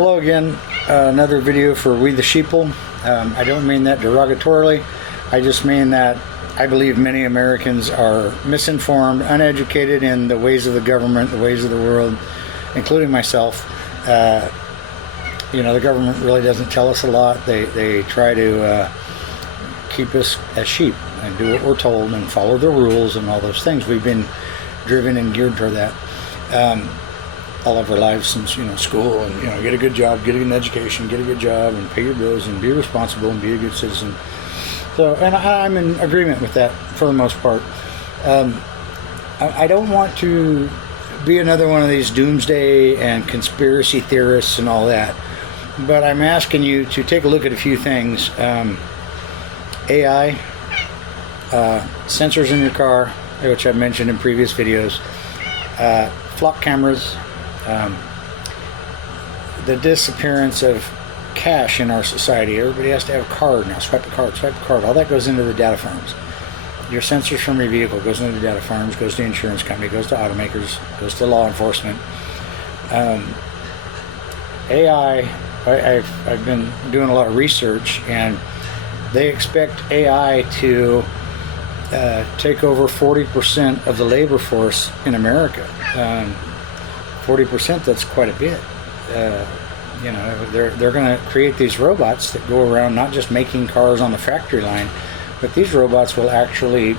Hello again, another video for We the Sheeple. I don't mean that derogatorily. I just mean that I believe many Americans are misinformed, uneducated in the ways of the government, the ways of the world, including myself. The government really doesn't tell us a lot. They try to keep us as sheep and do what we're told and follow the rules and all those things. We've been driven and geared toward that all of our lives since school, and get a good job, get an education, get a good job, and pay your bills and be responsible and be a good citizen. So, and I'm in agreement with that for the most part. I don't want to be another one of these doomsday and conspiracy theorists and all that, but I'm asking you to take a look at a few things. AI, sensors in your car, which I've mentioned in previous videos, flock cameras, the disappearance of cash in our society. Everybody has to have a card now. Swipe a card. All that goes into the data farms. Your sensors from your vehicle goes into the data farms, goes to the insurance company, goes to automakers, goes to law enforcement. AI, I've been doing a lot of research, and they expect AI to take over 40% of the labor force in America. 40%, that's quite a bit. They're going to create these robots that go around not just making cars on the factory line, but these robots will actually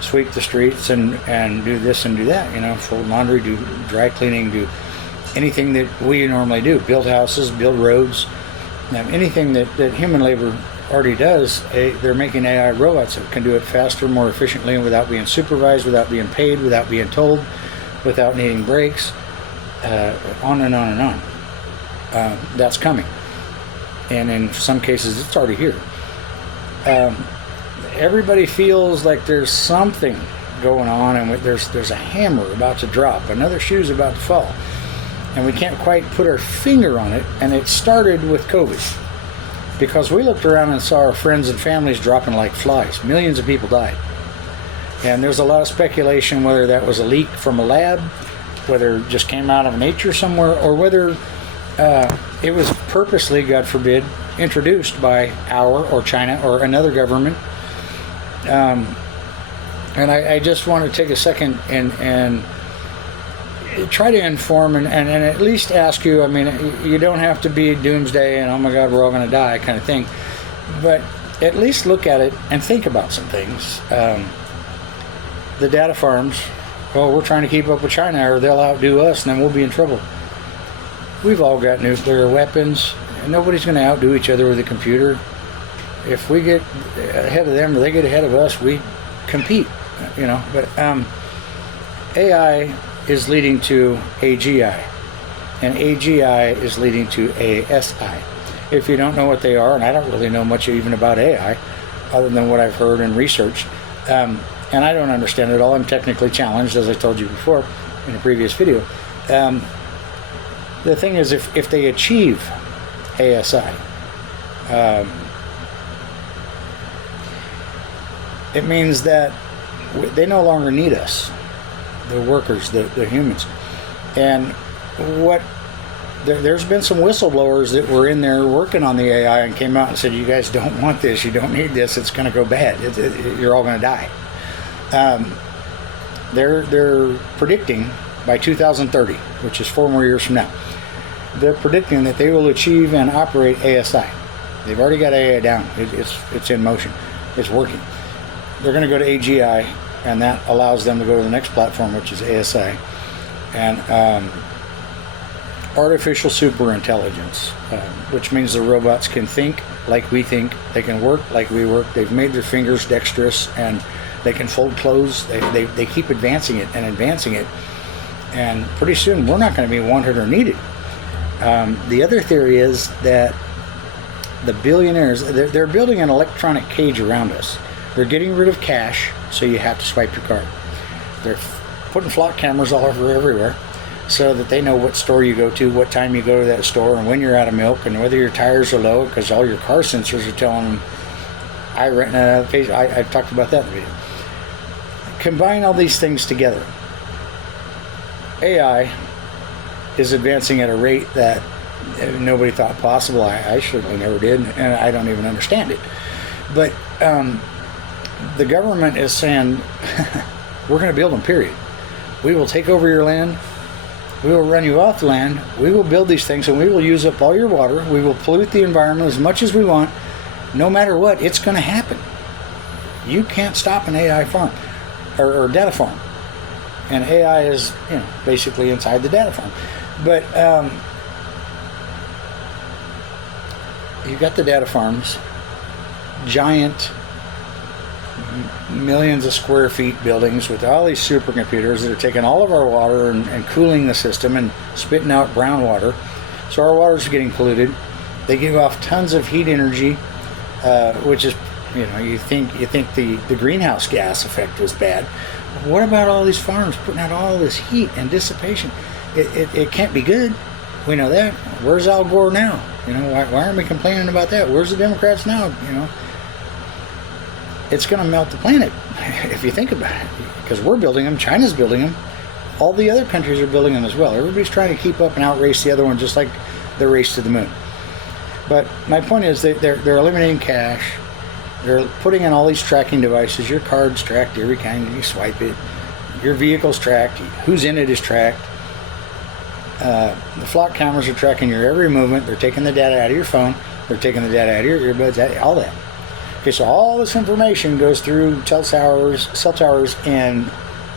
sweep the streets and do this and do that, fold laundry, do dry cleaning, do anything that we normally do, build houses, build roads, anything that human labor already does. They're making AI robots that can do it faster, more efficiently, and without being supervised, without being paid, without being told, without needing breaks, on and on and on. That's coming, and in some cases it's already here. Everybody feels like there's something going on, and there's a hammer about to drop, another shoe's about to fall, and we can't quite put our finger on it. And it started with COVID, because we looked around and saw our friends and families dropping like flies. Millions of people died, and there's a lot of speculation whether that was a leak from a lab, whether it just came out of nature somewhere, or whether it was purposely, God forbid, introduced by our or China or another government. And I just want to take a second and try to inform and at least ask you. I mean, you don't have to be doomsday and oh my God, we're all going to die kind of thing, but at least look at it and think about some things. The data farms, well, we're trying to keep up with China or they'll outdo us and then we'll be in trouble. We've all got nuclear weapons, and nobody's going to outdo each other with a computer. If we get ahead of them or they get ahead of us, we compete, But AI is leading to AGI, and AGI is leading to ASI. If you don't know what they are, and I don't really know much even about AI, other than what I've heard and researched, and I don't understand it all. I'm technically challenged, as I told you before in a previous video. The thing is, if they achieve ASI, it means that they no longer need us, the workers, the humans. And there's been some whistleblowers that were in there working on the AI and came out and said, you guys don't want this, you don't need this, it's going to go bad, you're all going to die. They're predicting by 2030, which is 4 more years from now, they're predicting that they will achieve and operate ASI. They've already got AI down. It's in motion. It's working. They're going to go to AGI, and that allows them to go to the next platform, which is ASI, and artificial superintelligence, which means the robots can think like we think. They can work like we work. They've made their fingers dexterous, and they can fold clothes. They keep advancing it and advancing it, and pretty soon we're not going to be wanted or needed. The other theory is that the billionaires, they're building an electronic cage around us. They're getting rid of cash, so you have to swipe your card. They're putting flock cameras all over everywhere so that they know what store you go to, what time you go to that store, and when you're out of milk, and whether your tires are low, because all your car sensors are telling them. I've talked about that in the video. Combine all these things together. AI is advancing at a rate that nobody thought possible. I certainly never did, and I don't even understand it. But the government is saying, we're going to build them, period. We will take over your land. We will run you off the land. We will build these things, and we will use up all your water. We will pollute the environment as much as we want. No matter what, it's going to happen. You can't stop an AI farm or data farm. And AI is, basically inside the data farm. But you've got the data farms, giant millions of square feet buildings with all these supercomputers that are taking all of our water and cooling the system and spitting out brown water. So our waters are getting polluted. They give off tons of heat energy, which is, you think the greenhouse gas effect was bad. What about all these farms putting out all this heat and dissipation? It can't be good. We know that. Where's Al Gore now? Why aren't we complaining about that? Where's the Democrats now? It's going to melt the planet if you think about it, because we're building them. China's building them. All the other countries are building them as well. Everybody's trying to keep up and outrace the other one, just like the race to the moon. But my point is that they're eliminating cash. They're putting in all these tracking devices. Your card's tracked every time you swipe it. Your vehicle's tracked. Who's in it is tracked. The flock cameras are tracking your every movement. They're taking the data out of your phone. They're taking the data out of your earbuds, all that. Okay, so all this information goes through cell towers, and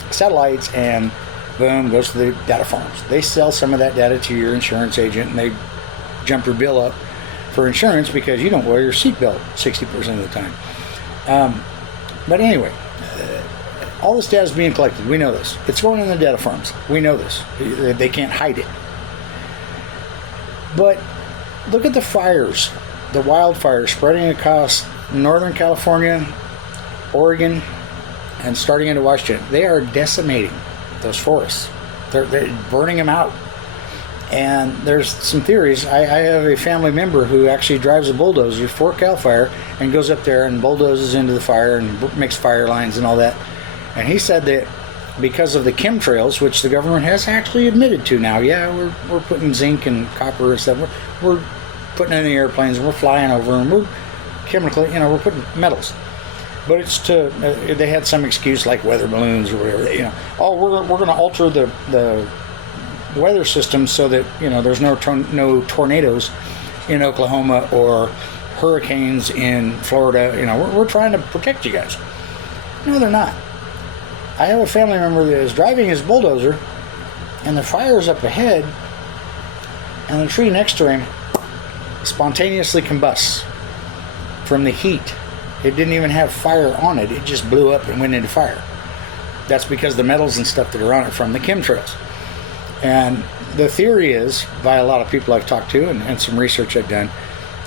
satellites, and boom, goes to the data farms. They sell some of that data to your insurance agent, and they jump your bill up for insurance because you don't wear your seatbelt 60% of the time. But anyway, all this data is being collected. We know this. It's going in the data farms. We know this. They can't hide it. But look at the fires, the wildfires spreading across Northern California, Oregon, and starting into Washington. They are decimating those forests. They're burning them out. And there's some theories. I have a family member who actually drives a bulldozer for CAL FIRE and goes up there and bulldozes into the fire and makes fire lines and all that. And he said that because of the chemtrails, which the government has actually admitted to now, we're putting zinc and copper and stuff. We're putting it in the airplanes, and we're flying over, and we're chemically, we're putting metals. But it's to, they had some excuse like weather balloons or whatever. We're going to alter the weather system so that there's no tornadoes in Oklahoma or hurricanes in Florida. We're trying to protect you guys. No, they're not. I have a family member that is driving his bulldozer, and the fire's up ahead, and the tree next to him spontaneously combusts from the heat. It didn't even have fire on it. It just blew up and went into fire. That's because the metals and stuff that are on it from the chemtrails. And the theory is, by a lot of people I've talked to and some research I've done,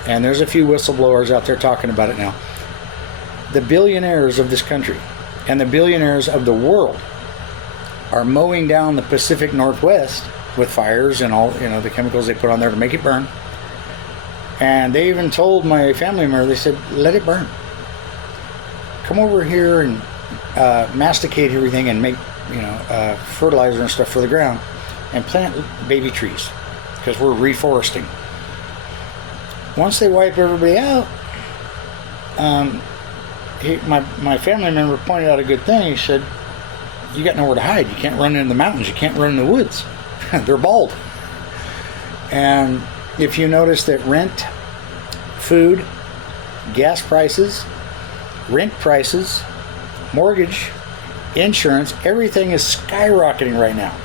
and there's a few whistleblowers out there talking about it now, the billionaires of this country and the billionaires of the world are mowing down the Pacific Northwest with fires and all, the chemicals they put on there to make it burn. And they even told my family member, they said, let it burn. Come over here and masticate everything and make, fertilizer and stuff for the ground and plant baby trees because we're reforesting. Once they wipe everybody out, my family member pointed out a good thing. He said, you got nowhere to hide. You can't run in the mountains. You can't run in the woods. They're bald. And if you notice that rent, food, gas prices, rent prices, mortgage, insurance, everything is skyrocketing right now.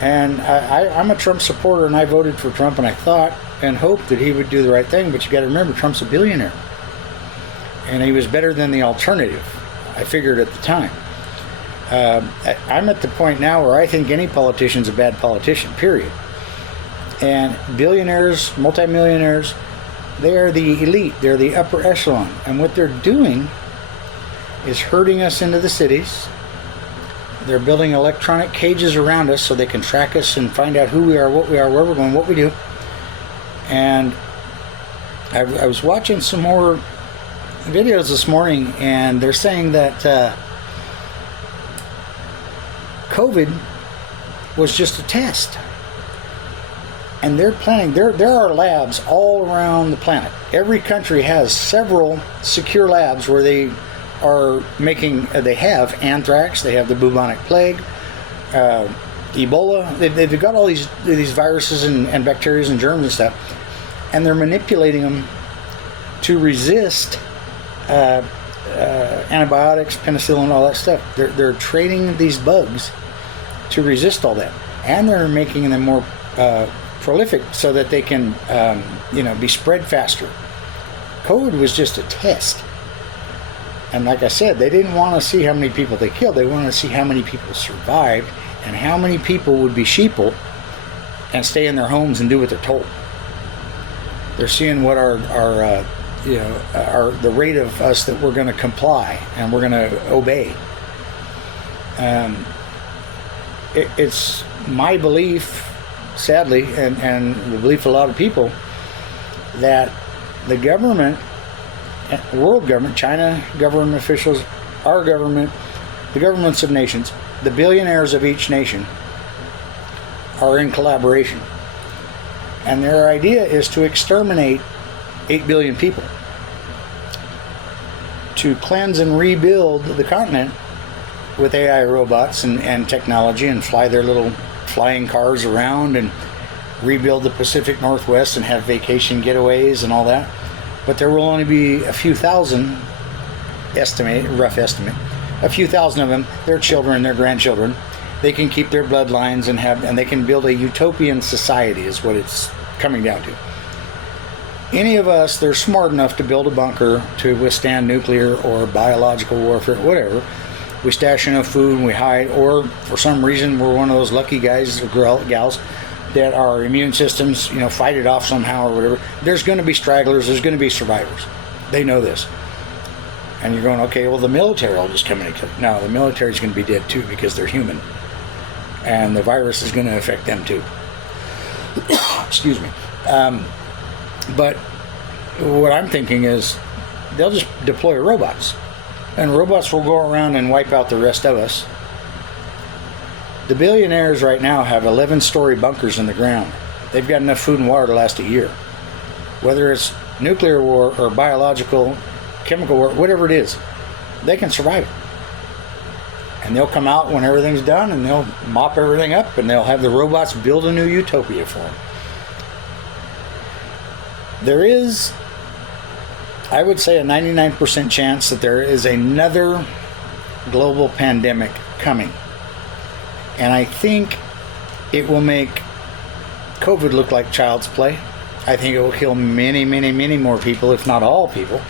And I'm a Trump supporter, and I voted for Trump, and I thought and hoped that he would do the right thing. But you got to remember, Trump's a billionaire. And he was better than the alternative, I figured at the time. I'm at the point now where I think any politician's a bad politician, period. And billionaires, multimillionaires, they are the elite. They're the upper echelon. And what they're doing is herding us into the cities. They're building electronic cages around us so they can track us and find out who we are, what we are, where we're going, what we do. And I was watching some more videos this morning, and they're saying that COVID was just a test. And they're planning, there are labs all around the planet. Every country has several secure labs where they are making, they have anthrax, they have the bubonic plague, Ebola. They've got all these viruses and bacteria and germs and stuff, and they're manipulating them to resist antibiotics, penicillin, all that stuff. They're training these bugs to resist all that, and they're making them more prolific so that they can, be spread faster. COVID was just a test. And like I said, they didn't want to see how many people they killed. They wanted to see how many people survived and how many people would be sheeple and stay in their homes and do what they're told. They're seeing what the rate of us that we're going to comply and we're going to obey. It's my belief, sadly, and the belief of a lot of people, that the government, world government, China government officials, our government, the governments of nations, the billionaires of each nation are in collaboration. And their idea is to exterminate 8 billion people, to cleanse and rebuild the continent with AI robots and technology, and fly their little flying cars around and rebuild the Pacific Northwest and have vacation getaways and all that. But there will only be a few thousand, rough estimate, a few thousand of them, their children, their grandchildren. They can keep their bloodlines and they can build a utopian society, is what it's coming down to. Any of us, they're smart enough to build a bunker to withstand nuclear or biological warfare, whatever. We stash enough food and we hide, or for some reason we're one of those lucky guys or gals that our immune systems, fight it off somehow or whatever. There's going to be stragglers. There's going to be survivors. They know this. And you're going, okay, well, the military will just come in and kill. No, the military is going to be dead too, because they're human. And the virus is going to affect them too. Excuse me. But what I'm thinking is they'll just deploy robots. And robots will go around and wipe out the rest of us. The billionaires right now have 11-story bunkers in the ground. They've got enough food and water to last a year. Whether it's nuclear war or biological, chemical war, whatever it is, they can survive it. And they'll come out when everything's done and they'll mop everything up and they'll have the robots build a new utopia for them. There is, I would say, a 99% chance that there is another global pandemic coming. And I think it will make COVID look like child's play. I think it will kill many, many, many more people, if not all people,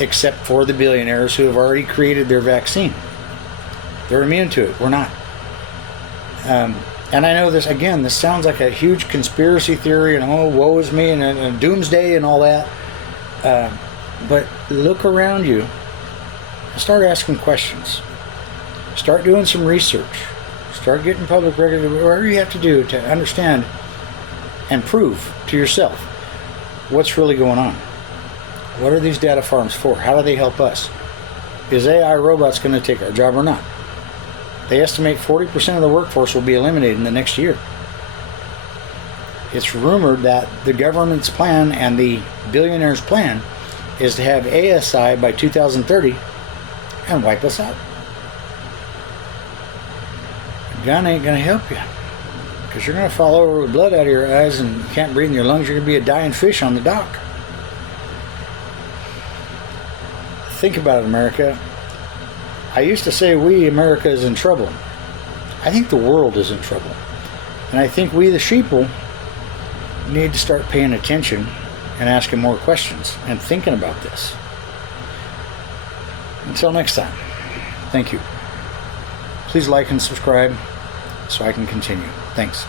except for the billionaires who have already created their vaccine. They're immune to it. We're not. And I know this, again, this sounds like a huge conspiracy theory and, oh, woe is me, and doomsday and all that. But look around you and start asking questions. Start doing some research. Start getting public record, whatever you have to do to understand and prove to yourself what's really going on. What are these data farms for? How do they help us? Is AI robots going to take our job or not? They estimate 40% of the workforce will be eliminated in the next year. It's rumored that the government's plan and the billionaires' plan is to have ASI by 2030 and wipe us out. Gun ain't going to help you, because you're going to fall over with blood out of your eyes and you can't breathe in your lungs. You're going to be a dying fish on the dock. Think about it, America. I used to say America is in trouble. I think the world is in trouble. And I think we, the sheeple, need to start paying attention and asking more questions and thinking about this. Until next time, thank you. Please like and subscribe so I can continue. Thanks.